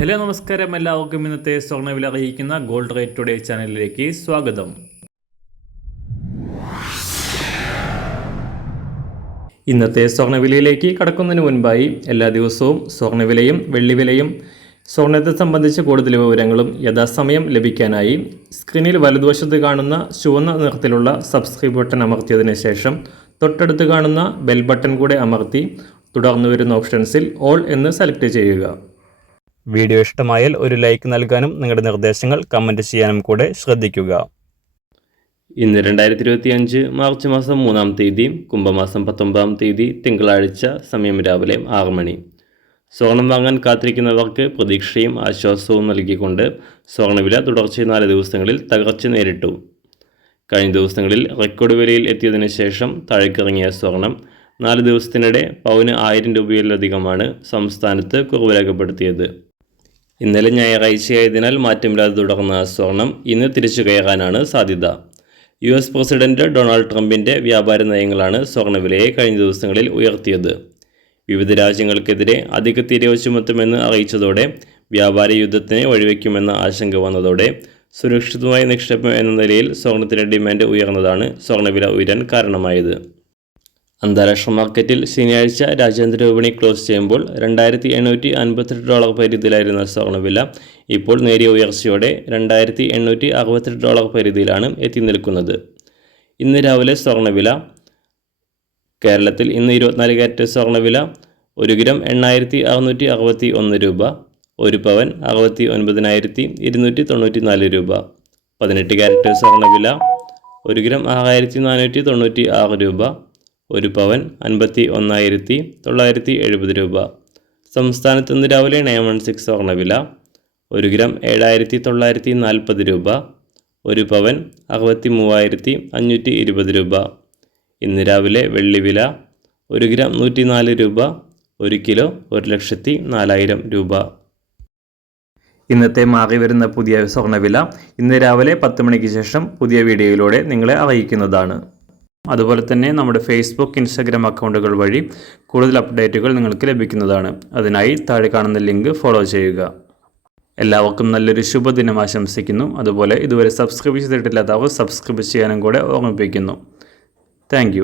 Hello നമസ്കാരം, എല്ലാവർക്കും ഇന്നത്തെ സ്വർണ്ണവില അറിയിക്കുന്ന ഗോൾഡ് റേറ്റ് ടുഡേ ചാനലിലേക്ക് സ്വാഗതം. ഇന്നത്തെ സ്വർണ്ണവിലയിലേക്ക് കടക്കുന്നതിന് മുൻപായി എല്ലാ ദിവസവും സ്വർണ്ണവിലയും വെള്ളിവിലയും സ്വർണ്ണത്തെ സംബന്ധിച്ച കൂടുതൽ വിവരങ്ങളും യഥാസമയം ലഭിക്കാനായി സ്ക്രീനിൽ വലതുവശത്ത് കാണുന്ന ചുവന്ന നിറത്തിലുള്ള സബ്സ്ക്രൈബ് ബട്ടൺ അമർത്തിയതിനു ശേഷം തൊട്ടടുത്ത് കാണുന്ന ബെൽ ബട്ടൺ കൂടെ അമർത്തി തുടർന്ന് വരുന്ന ഓപ്ഷൻസിൽ ഓൾ എന്ന് സെലക്ട് ചെയ്യുക. വീഡിയോ ഇഷ്ടമായാൽ ഒരു ലൈക്ക് നൽകാനും നിങ്ങളുടെ നിർദ്ദേശങ്ങൾ കമൻറ്റ് ചെയ്യാനും കൂടെ ശ്രദ്ധിക്കുക. ഇന്ന് 2025 മാർച്ച് മാസം 3-ാം തീയതി, കുംഭമാസം 19-ാം തീയതി, തിങ്കളാഴ്ച. സമയം രാവിലെ 6 മണി. സ്വർണം വാങ്ങാൻ കാത്തിരിക്കുന്നവർക്ക് പ്രതീക്ഷയും ആശ്വാസവും നൽകിക്കൊണ്ട് സ്വർണ്ണവില തുടർച്ചയായി 4 ദിവസങ്ങളിൽ തകർച്ച നേരിട്ടു. കഴിഞ്ഞ ദിവസങ്ങളിൽ റെക്കോർഡ് വിലയിൽ എത്തിയതിനു ശേഷം താഴേക്കിറങ്ങിയ സ്വർണം 4 ദിവസത്തിനിടെ പവന് 1000 രൂപയിലധികമാണ് സംസ്ഥാനത്ത് കുറവ് രേഖപ്പെടുത്തിയത്. ഇന്നലെ ഞായറാഴ്ചയായതിനാൽ മാറ്റമില്ലാതെ തുടർന്ന സ്വർണം ഇന്ന് തിരിച്ചു കയറാനാണ് സാധ്യത. US പ്രസിഡന്റ് ഡൊണാൾഡ് ട്രംപിൻ്റെ വ്യാപാര നയങ്ങളാണ് സ്വർണ്ണവിലയെ കഴിഞ്ഞ ദിവസങ്ങളിൽ ഉയർത്തിയത്. വിവിധ രാജ്യങ്ങൾക്കെതിരെ അധിക തീരുവ ചുമത്തുമെന്ന് അറിയിച്ചതോടെ വ്യാപാര യുദ്ധത്തിന് വഴിവെക്കുമെന്ന ആശങ്ക വന്നതോടെ സുരക്ഷിതമായ നിക്ഷേപം എന്ന നിലയിൽ സ്വർണത്തിൻ്റെ ഡിമാൻഡ് ഉയർന്നതാണ് സ്വർണ്ണവില ഉയരാൻ കാരണമായത്. അന്താരാഷ്ട്ര മാർക്കറ്റിൽ ശനിയാഴ്ച രാജ്യാന്തര വിപണി ക്ലോസ് ചെയ്യുമ്പോൾ $2,858 പരിധിയിലായിരുന്ന സ്വർണ്ണവില ഇപ്പോൾ നേരിയ ഉയർച്ചയോടെ $2,868 പരിധിയിലാണ് എത്തി നിൽക്കുന്നത്. ഇന്ന് രാവിലെ സ്വർണ്ണവില കേരളത്തിൽ ഇന്ന് 24 ക്യാരറ്റ് സ്വർണ്ണവില 1 ഗ്രാം 8,661 രൂപ, 1 പവൻ 69,294 രൂപ. 18 ക്യാരറ്റ് സ്വർണ്ണവില 1 ഗ്രാം 6,496 രൂപ, 1 പവൻ 51,970 രൂപ. സംസ്ഥാനത്ത് ഇന്ന് രാവിലെ 916 സ്വർണ്ണവില 1 ഗ്രാം 7,940 രൂപ, 1 പവൻ 63,520 രൂപ. ഇന്ന് രാവിലെ വെള്ളിവില 1 ഗ്രാം 104 രൂപ, 1 കിലോ 1,04,000 രൂപ. ഇന്നത്തെ മാറി വരുന്ന പുതിയ സ്വർണ്ണവില ഇന്ന് രാവിലെ 10 മണിക്ക് ശേഷം പുതിയ വീഡിയോയിലൂടെ നിങ്ങളെ അറിയിക്കുന്നതാണ്. അതുപോലെ തന്നെ നമ്മുടെ ഫേസ്ബുക്ക്, ഇൻസ്റ്റാഗ്രാം അക്കൗണ്ടുകൾ വഴി കൂടുതൽ അപ്ഡേറ്റുകൾ നിങ്ങൾക്ക് ലഭിക്കുന്നതാണ്. അതിനായി താഴെ കാണുന്ന ലിങ്ക് ഫോളോ ചെയ്യുക. എല്ലാവർക്കും നല്ലൊരു ശുഭദിനം ആശംസിക്കുന്നു. അതുപോലെ ഇതുവരെ സബ്സ്ക്രൈബ് ചെയ്തിട്ടില്ലാത്തവർ സബ്സ്ക്രൈബ് ചെയ്യാനും കൂടെ ഓർമ്മിപ്പിക്കുന്നു. താങ്ക്